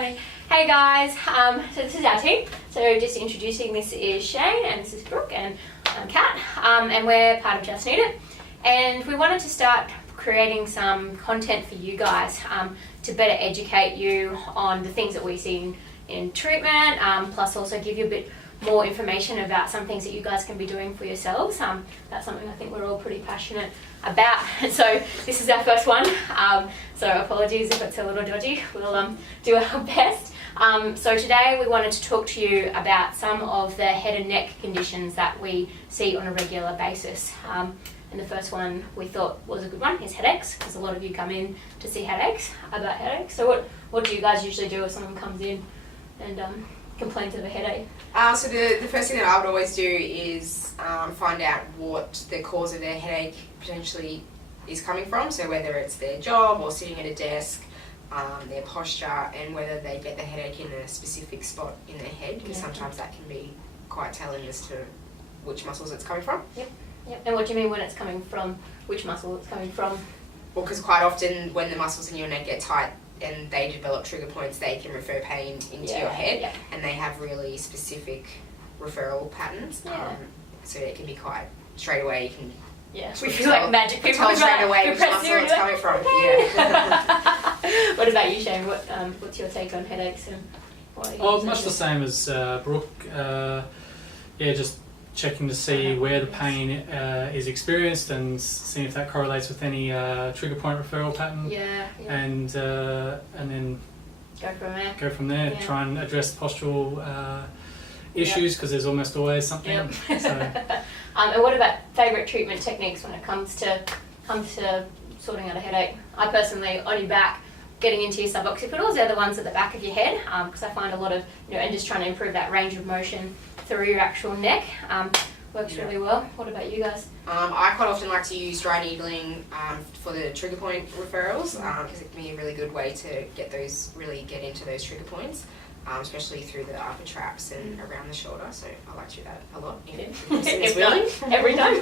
Hey guys, so this is our team. So just introducing, this is Shane and this is Brooke and I'm Kat, and we're part of Just Knead It. And we wanted to start creating some content for you guys to better educate you on the things that we see in treatment, plus also give you a bit more information about some things that you guys can be doing for yourselves. That's something I think we're all pretty passionate about. So this is our first one, so apologies if it's a little dodgy. We'll do our best. So today we wanted to talk to you about some of the head and neck conditions that we see on a regular basis. And the first one we thought was a good one is headaches, because a lot of you come in to see about headaches. So what do you guys usually do if someone comes in and complains of a headache? So the first thing that I would always do is find out what the cause of their headache potentially is coming from. So whether it's their job or sitting at a desk, their posture, and whether they get the headache in a specific spot in their head, because sometimes that can be quite telling as to which muscles it's coming from. Yep. And what do you mean when it's coming from? Which muscle it's coming from? Well, because quite often when the muscles in your neck get tight and they develop trigger points, they can refer pain into your head, and they have really specific referral patterns. So it can be quite straight away. You can we feel like magic people tell straight away which muscle it's coming from. Okay. Yeah. What about you, Shane? What's your take on headaches and why? Much the same as Brooke. Just checking to see where the pain is experienced and seeing if that correlates with any trigger point referral pattern. And then go from there. Try and address postural issues, because there's almost always something. So. And what about favourite treatment techniques when it comes to sorting out a headache? I personally, on your back, getting into your suboccipitals, they're the ones at the back of your head, because I find a lot of, and just trying to improve that range of motion through your actual neck works really well. What about you guys? I quite often like to use dry needling for the trigger point referrals, because it can be a really good way to get into those trigger points, especially through the upper traps and around the shoulder. So I like to do that a lot. Every time.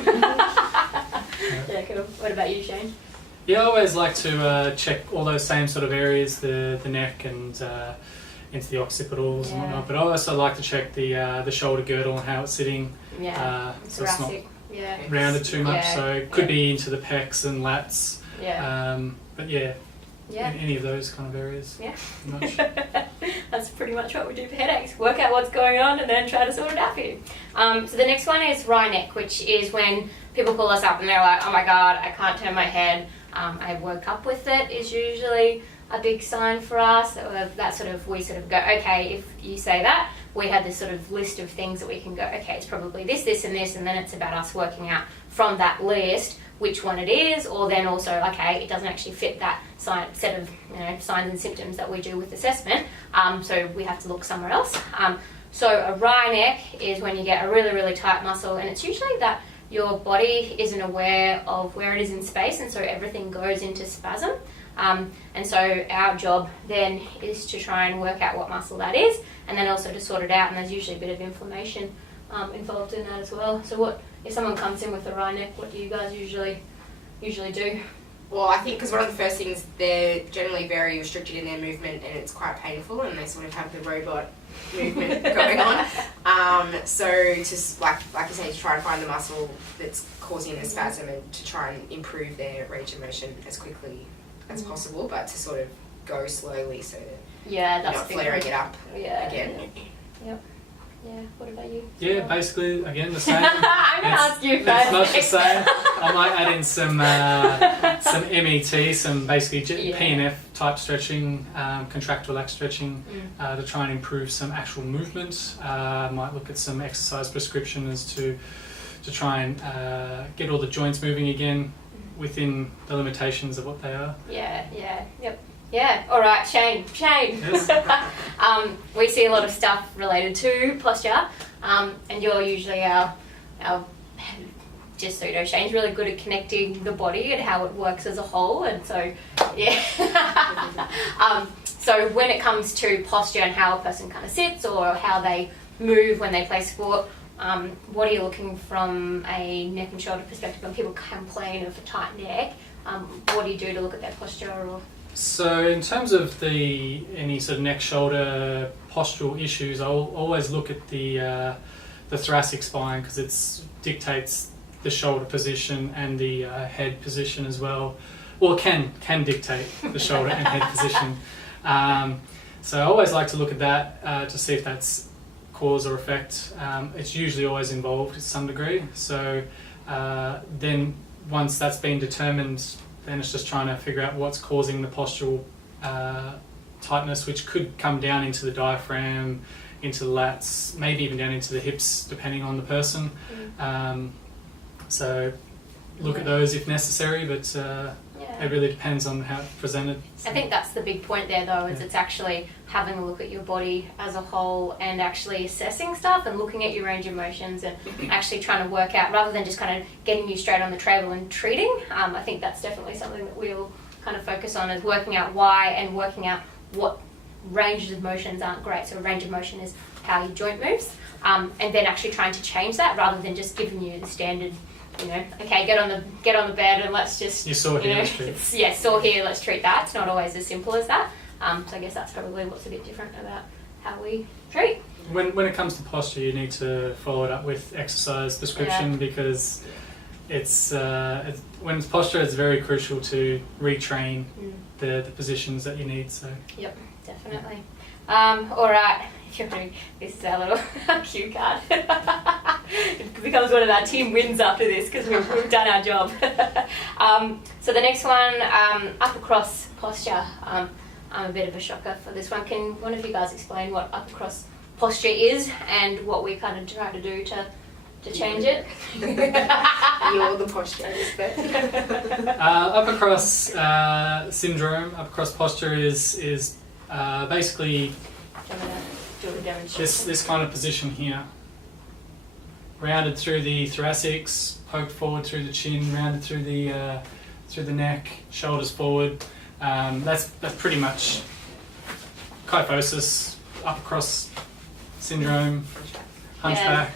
Yeah, cool. What about you, Shane? Yeah, I always like to check all those same sort of areas, the neck and into the occipitals and whatnot. But I also like to check the shoulder girdle and how it's sitting. So it's not rounded too much. So it could be into the pecs and lats. But any of those kind of areas. Pretty much. That's pretty much what we do for headaches. Work out what's going on and then try to sort it out for you. So the next one is wry neck, which is when people call us up and they're like, oh my god, I can't turn my head. I woke up with it is usually a big sign for us. We sort of go, okay, if you say that, we have this sort of list of things that we can go, okay, it's probably this, this and this, and then it's about us working out from that list which one it is, or then also, okay, it doesn't actually fit that set of signs and symptoms that we do with assessment, so we have to look somewhere else. So a wry neck is when you get a really, really tight muscle, and it's usually that your body isn't aware of where it is in space, and so everything goes into spasm. And so our job then is to try and work out what muscle that is, and then also to sort it out, and there's usually a bit of inflammation involved in that as well. So what if someone comes in with a wry neck, what do you guys usually do? Well, I think because one of the first things, they're generally very restricted in their movement and it's quite painful, and they sort of have the robot movement going on. So to, like you say, to try and find the muscle that's causing the spasm and to try and improve their range of motion as quickly as possible, but to sort of go slowly so that you're not flaring it up again. Yep. Yeah, what about you? Yeah, basically, again, the same. I'm going to ask you first. It's much the same. I might add in some MET, some basically PNF type stretching, contract relax stretching, to try and improve some actual movement. Might look at some exercise prescription as to try and get all the joints moving again within the limitations of what they are. Yeah, all right, Shane. Yes. We see a lot of stuff related to posture, and you're usually our just so you know, Shane's really good at connecting the body and how it works as a whole, and so so when it comes to posture and how a person kind of sits or how they move when they play sport, what are you looking from a neck and shoulder perspective when people complain of a tight neck? What do you do to look at their posture? Or So in terms of any sort of neck shoulder postural issues, I'll always look at the thoracic spine, because it dictates the shoulder position and the head position as well. Well, it can dictate the shoulder and head position. So I always like to look at that to see if that's cause or effect. It's usually always involved to some degree. So then once that's been determined, then it's just trying to figure out what's causing the postural tightness, which could come down into the diaphragm, into the lats, maybe even down into the hips, depending on the person. So look at those if necessary, but it really depends on how it's presented. I think that's the big point there, though, is it's actually having a look at your body as a whole and actually assessing stuff and looking at your range of motions and actually trying to work out, rather than just kind of getting you straight on the table and treating. I think that's definitely something that we'll kind of focus on, is working out why and working out what ranges of motions aren't great. So a range of motion is how your joint moves, and then actually trying to change that rather than just giving you the standard, okay, get on the bed and let's just, you saw here, let's treat. Sore here, let's treat that. It's not always as simple as that. So I guess that's probably what's a bit different about how we treat. When it comes to posture, you need to follow it up with exercise prescription, because it's when it's posture, it's very crucial to retrain the positions that you need. So yep, definitely. All right, this is our little cue card. It becomes one of our team wins after this, because we've done our job. So the next one, upper cross posture. I'm a bit of a shocker for this one. Can one of you guys explain what upper cross posture is and what we kind of try to do to change it? You're the posture expert. Upper cross syndrome, upper cross posture is basically this kind of position here. Rounded through the thoracics, poked forward through the chin, rounded through the neck, shoulders forward. That's pretty much kyphosis, upper cross syndrome, hunchback,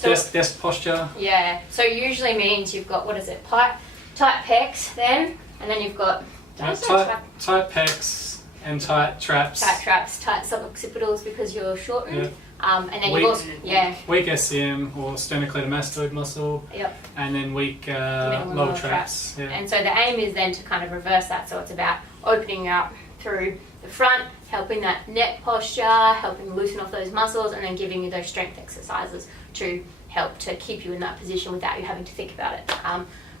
desk posture. Yeah, so it usually means you've got, tight pecs then, and then you've got tight pecs and tight traps. Tight traps, tight suboccipitals because you're shortened. Yeah. And then you've also, weak SCM or sternocleidomastoid muscle, and then weak lower traps. Yeah. And so the aim is then to kind of reverse that. So it's about opening up through the front, helping that neck posture, helping loosen off those muscles, and then giving you those strength exercises to help to keep you in that position without you having to think about it.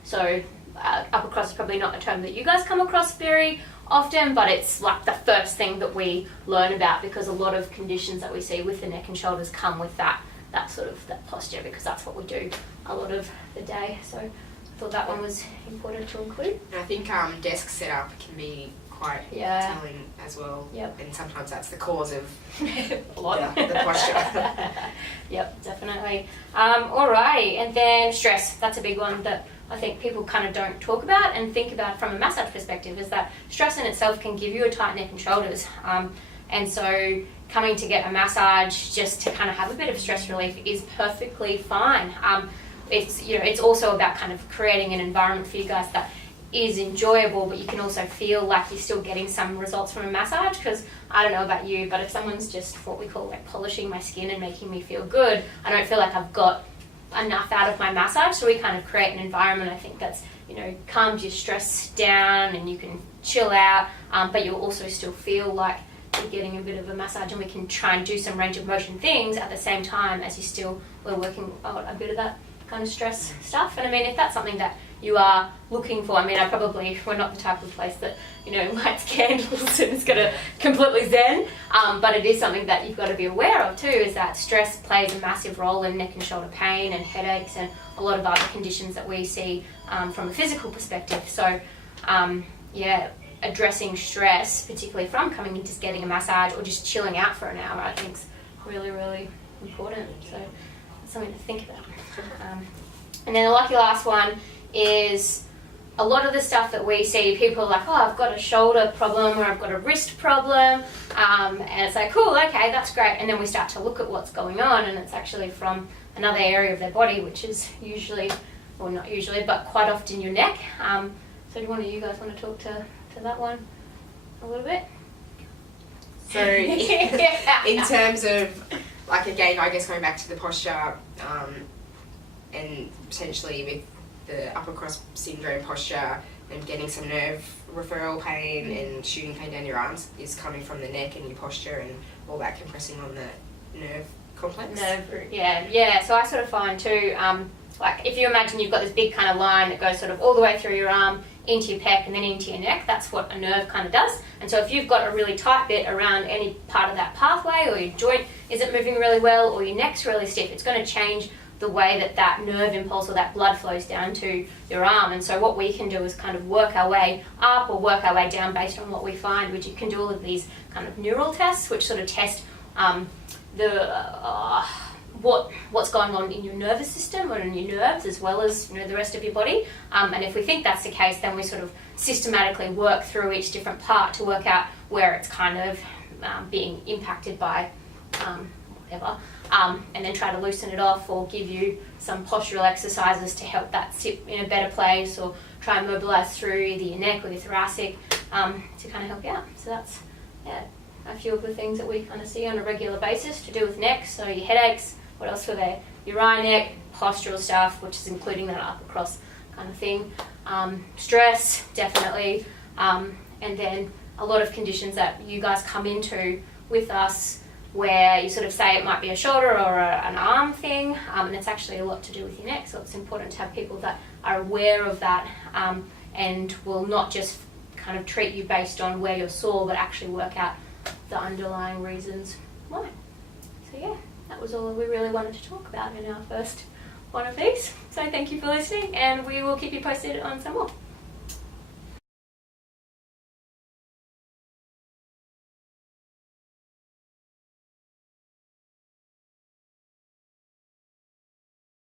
So upper cross is probably not a term that you guys come across very often, but it's like the first thing that we learn about, because a lot of conditions that we see with the neck and shoulders come with that sort of that posture, because that's what we do a lot of the day. So I thought that one was important to include. And I think desk setup can be quite telling as well. Yep. And sometimes that's the cause of a lot the posture. Yep, definitely. Alrighty, and then stress. That's a big one that I think people kind of don't talk about and think about from a massage perspective, is that stress in itself can give you a tight neck and shoulders. And so coming to get a massage just to kind of have a bit of stress relief is perfectly fine. It's also about kind of creating an environment for you guys that is enjoyable, but you can also feel like you're still getting some results from a massage. Because I don't know about you, but if someone's just what we call like polishing my skin and making me feel good, I don't feel like I've got enough out of my massage. So we kind of create an environment, I think, that's calms your stress down and you can chill out, but you'll also still feel like you're getting a bit of a massage, and we can try and do some range of motion things at the same time as we're working on a bit of that kind of stress stuff. And I mean, if that's something that you are looking for, I mean, we're not the type of place that lights candles and is going to completely zen, but it is something that you've got to be aware of too, is that stress plays a massive role in neck and shoulder pain and headaches and a lot of other conditions that we see from a physical perspective. So addressing stress, particularly from coming in just getting a massage or just chilling out for an hour, I think is really, really important. So it's something to think about. And then the lucky last one is a lot of the stuff that we see, people are like, oh, I've got a shoulder problem or I've got a wrist problem, and it's like, cool, okay, that's great. And then we start to look at what's going on, and it's actually from another area of their body, which is usually, or not usually, but quite often your neck. So do one of you guys want to talk to that one? a little bit. So in terms of, like, again, I guess going back to the posture, and potentially with the upper cross syndrome posture and getting some nerve referral pain and shooting pain down your arms is coming from the neck and your posture and all that compressing on the nerve complex. Yeah. So I sort of find too, like if you imagine you've got this big kind of line that goes sort of all the way through your arm, into your pec and then into your neck, that's what a nerve kind of does. And so if you've got a really tight bit around any part of that pathway, or your joint isn't moving really well, or your neck's really stiff, it's going to change the way that that nerve impulse or that blood flows down to your arm. And so what we can do is kind of work our way up or work our way down based on what we find, which you can do all of these kind of neural tests, which sort of test what's going on in your nervous system or in your nerves, as well as, you know, the rest of your body. And if we think that's the case, then we sort of systematically work through each different part to work out where it's kind of being impacted by whatever, and then try to loosen it off or give you some postural exercises to help that sit in a better place, or try and mobilize through either your neck or your thoracic to kind of help you out. So that's a few of the things that we kind of see on a regular basis to do with neck. So your headaches, what else were there? Your eye neck, postural stuff, which is including that upper cross kind of thing. Stress, definitely. And then a lot of conditions that you guys come into with us where you sort of say it might be a shoulder or an arm thing, and it's actually a lot to do with your neck. So it's important to have people that are aware of that and will not just kind of treat you based on where you're sore, but actually work out the underlying reasons why. So yeah, that was all we really wanted to talk about in our first one of these. So thank you for listening, and we will keep you posted on some more.